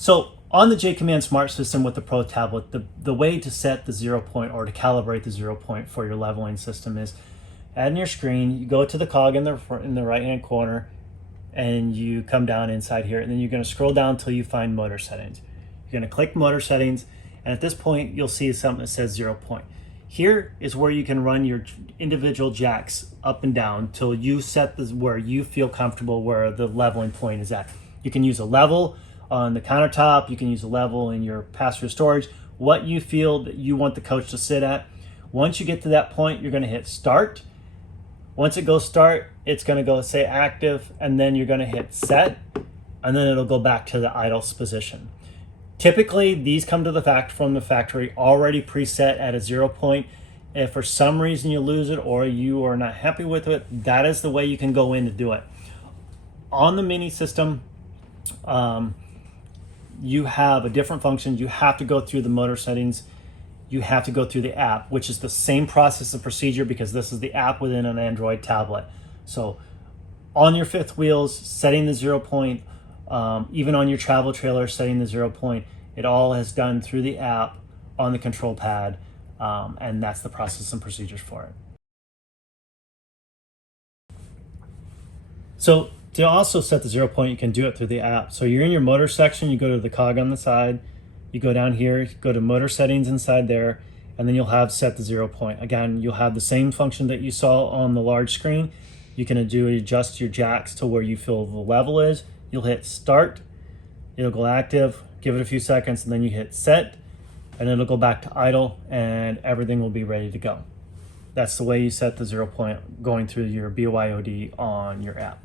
So on the JAYCOMMAND Smart System with the Pro tablet, the way to set the 0 point or to calibrate the 0 point for your leveling system is on your screen, you go to the cog in the right hand corner and you come down inside here, and then you're going to scroll down until you find motor settings. You're going to click motor settings, and at this point you'll see something that says 0 point. Here is where you can run your individual jacks up and down till you set this where you feel comfortable where the leveling point is at. You can use a level on the countertop, you can use a level in your pass-through storage, what you feel that you want the coach to sit at. Once you get to that point, you're going to hit start. Once it goes start, it's going to go say active, and then you're going to hit set, and then it'll go back to the idle position. Typically, these come to from the factory already preset at a 0 point. If for some reason you lose it or you are not happy with it, that is the way you can go in to do it. On the mini system, you have a different function. You have to go through the motor settings. You have to go through the app, which is the same process and procedure because this is the app within an Android tablet. So on your fifth wheels, setting the 0 point, even on your travel trailer, setting the 0 point, it all is done through the app on the control pad, and that's the process and procedures for it. So to also set the 0 point, you can do it through the app. So you're in your motor section, you go to the cog on the side, you go down here, go to motor settings inside there, and then you'll have set the 0 point. Again, you'll have the same function that you saw on the large screen. You can adjust your jacks to where you feel the level is. You'll hit start, it'll go active, give it a few seconds, and then you hit set, and it'll go back to idle, and everything will be ready to go. That's the way you set the 0 point going through your BYOD on your app.